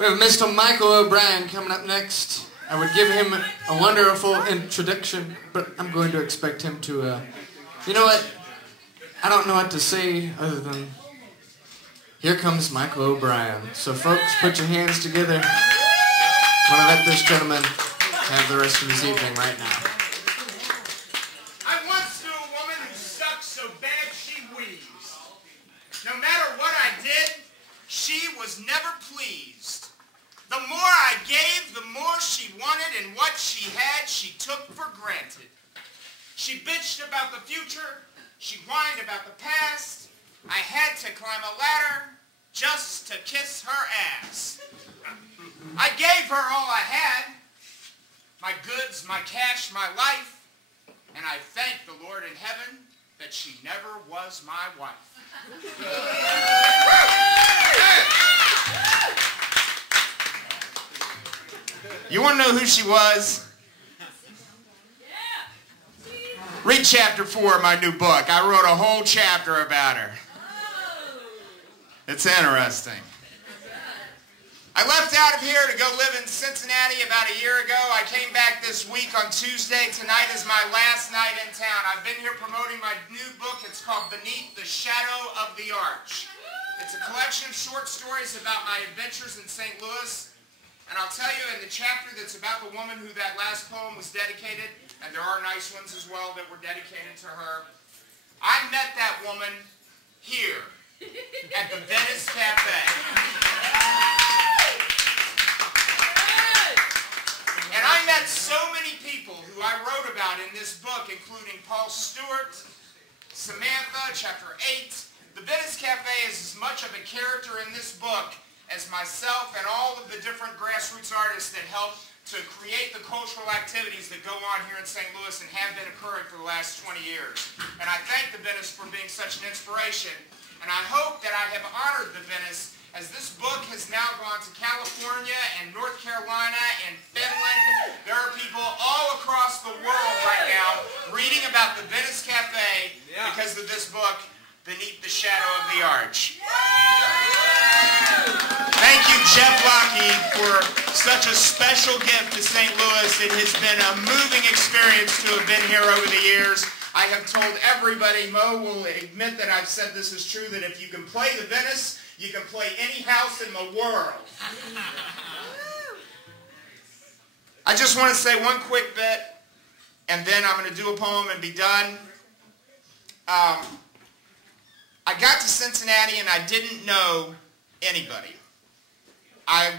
We have Mr. Michael O'Brien coming up next. I would give him a wonderful introduction, but I'm going to expect him to, you know what? I don't know what to say other than, here comes Michael O'Brien. So folks, put your hands together. I want to let this gentleman have the rest of his evening right now. I once knew a woman who sucked so bad she wheezed. No matter what I did, she was never pleased. The more I gave, the more she wanted, and what she had, she took for granted. She bitched about the future. She whined about the past. I had to climb a ladder just to kiss her ass. I gave her all I had, my goods, my cash, my life, and I thank the Lord in heaven that she never was my wife. You want to know who she was? Read chapter 4 of my new book. I wrote a whole chapter about her. It's interesting. I left out of here to go live in Cincinnati about a year ago. I came back this week on Tuesday. Tonight is my last night in town. I've been here promoting my new book. It's called Beneath the Shadow of the Arch. It's a collection of short stories about my adventures in St. Louis. And I'll tell you, in the chapter that's about the woman who that last poem was dedicated, and there are nice ones as well that were dedicated to her, I met that woman here at the Venice Cafe. And I met so many people who I wrote about in this book, including Paul Stewart, Samantha, chapter 8. The Venice Cafe is as much of a character in this book as myself and all of the different grassroots artists that help to create the cultural activities that go on here in St. Louis and have been occurring for the last 20 years. And I thank the Venice for being such an inspiration. And I hope that I have honored the Venice, as this book has now gone to California and North Carolina and Finland. There are people all across the world right now reading about the Venice Cafe because of this book, Beneath the Shadow of the Arch. Thank you, Jeff Lockheed, for such a special gift to St. Louis. It has been a moving experience to have been here over the years. I have told everybody, Mo will admit that I've said this is true, that if you can play the Venice, you can play any house in the world. I just want to say one quick bit, and then I'm going to do a poem and be done. I got to Cincinnati and I didn't know anybody. I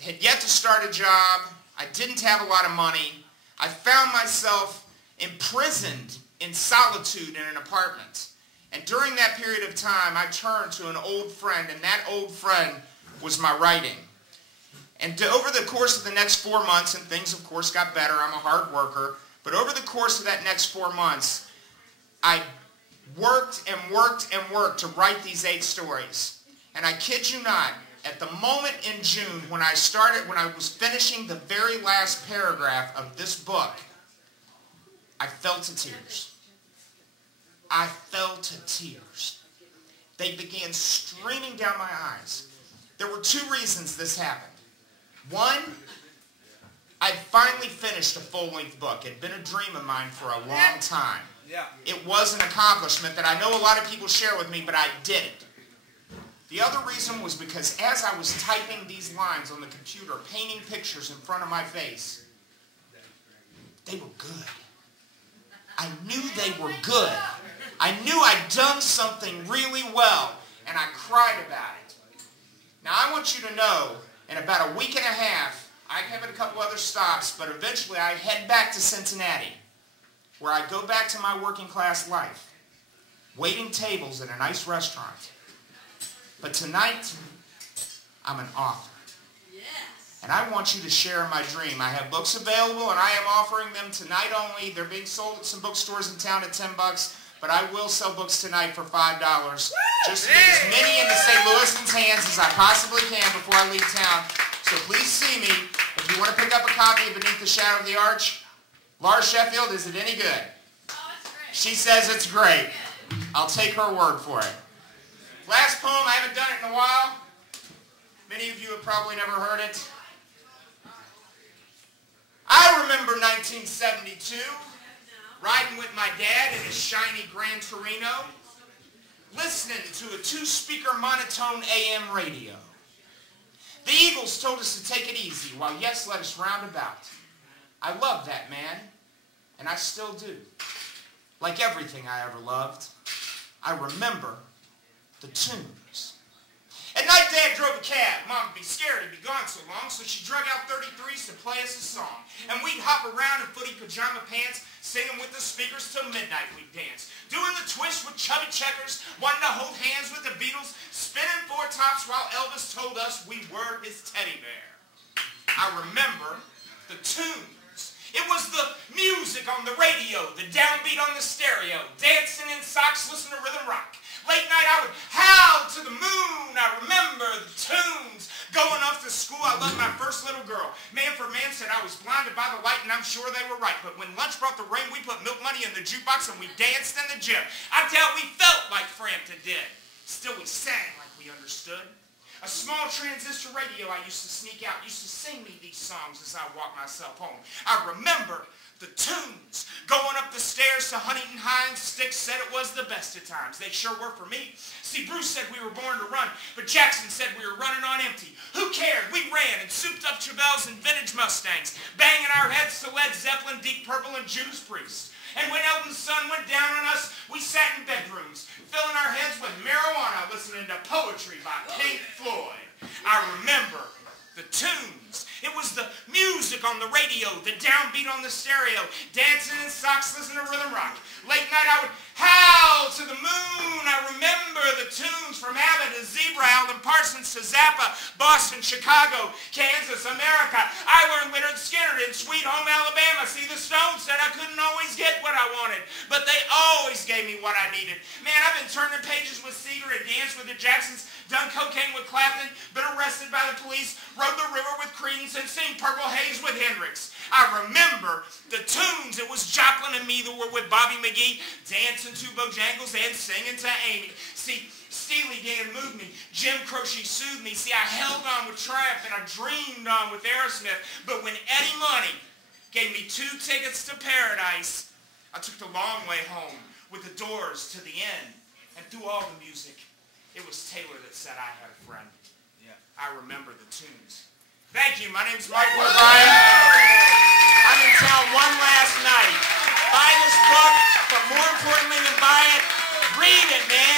had yet to start a job. I didn't have a lot of money. I found myself imprisoned in solitude in an apartment. And during that period of time, I turned to an old friend, and that old friend was my writing. And over the course of the next 4 months, and things of course got better, I'm a hard worker, but over the course of that next 4 months, I worked and worked and worked to write these 8 stories. And I kid you not, at the moment in June when I was finishing the very last paragraph of this book, I fell to tears. I fell to tears. They began streaming down my eyes. There were 2 reasons this happened. One, I finally finished a full-length book. It had been a dream of mine for a long time. It was an accomplishment that I know a lot of people share with me, but I did it. The other reason was because as I was typing these lines on the computer, painting pictures in front of my face, they were good. I knew they were good. I knew I'd done something really well, and I cried about it. Now I want you to know, in about a week and a half, I have a couple other stops, but eventually I head back to Cincinnati, where I go back to my working class life, waiting tables at a nice restaurant. But tonight, I'm an author. And I want you to share my dream. I have books available, and I am offering them tonight only. They're being sold at some bookstores in town at $10, but I will sell books tonight for $5. Just to get as many into St. Louisans' hands as I possibly can before I leave town. So please see me. If you want to pick up a copy of Beneath the Shadow of the Arch, Laura Sheffield, is it any good? Oh, it's great. She says it's great. I'll take her word for it. Last poem, I haven't done it in a while. Many of you have probably never heard it. I remember 1972, riding with my dad in his shiny Gran Torino, listening to a 2-speaker monotone AM radio. The Eagles told us to take it easy, while Yes let us round about. I loved that man, and I still do. Like everything I ever loved, I remember the tunes. At night, Dad drove a cab. Mom would be scared he'd be gone so long, so she drug out 33s to play us a song. And we'd hop around in footy pajama pants, singing with the speakers till midnight we'd dance. Doing the twist with chubby checkers, wanting to hold hands with the Beatles, spinning 4 tops while Elvis told us we were his teddy bear. I remember the tunes. It was the music on the radio, the downbeat on the stereo, dancing in socks, listening to rhythm rock. Late night I would howl to the moon. I remember the tunes. Going off to school, I loved my first little girl. Man for man said I was blinded by the light, and I'm sure they were right. But when lunch brought the rain, we put milk money in the jukebox and we danced in the gym. I doubt we felt like Frampton did. Still we sang like we understood. A small transistor radio I used to sneak out, used to sing me these songs as I walked myself home. I remember the tunes. Going up the stairs to Huntington High and Sticks said it was the best of times. They sure were for me. See, Bruce said we were born to run, but Jackson said we were running on empty. Who cared? We ran and souped up Chevelles and vintage Mustangs, banging our heads to Led Zeppelin, Deep Purple, and Judas Priest. And when Elton's son went down on us, we sat in bedrooms, filling our heads with marijuana, listening to poetry by Pink Floyd. I remember the tunes. It was the music on the radio, the downbeat on the stereo, dancing in socks, listening to rhythm rock. Late night I would howl to the moon. I remember the tunes from ABBA to Zebra, Alan Parsons to Zappa, Boston, Chicago, Kansas, America. I learned Leonard Skinner in Sweet Home Alabama. See, the Stones said I couldn't always get what I wanted, but they always gave me what I needed. Man, I've been turning pages with Seeger and danced with the Jacksons, done cocaine with Clapton, been arrested by the police, rode the river with Creedence, and sing Purple Haze with Hendrix. I remember the tunes. It was Joplin and me that were with Bobby McGee, dancing to Bojangles and singing to Amy. See, Steely Dan moved me. Jim Croce soothed me. See, I held on with Triumph and I dreamed on with Aerosmith. But when Eddie Money gave me 2 tickets to Paradise, I took the long way home with the Doors to the end. And through all the music, it was Taylor that said I had a friend. Yeah, I remember the tunes. Thank you. My name's Mike O'Brien. I'm in town one last night. Buy this book, but more importantly than buy it, read it, man.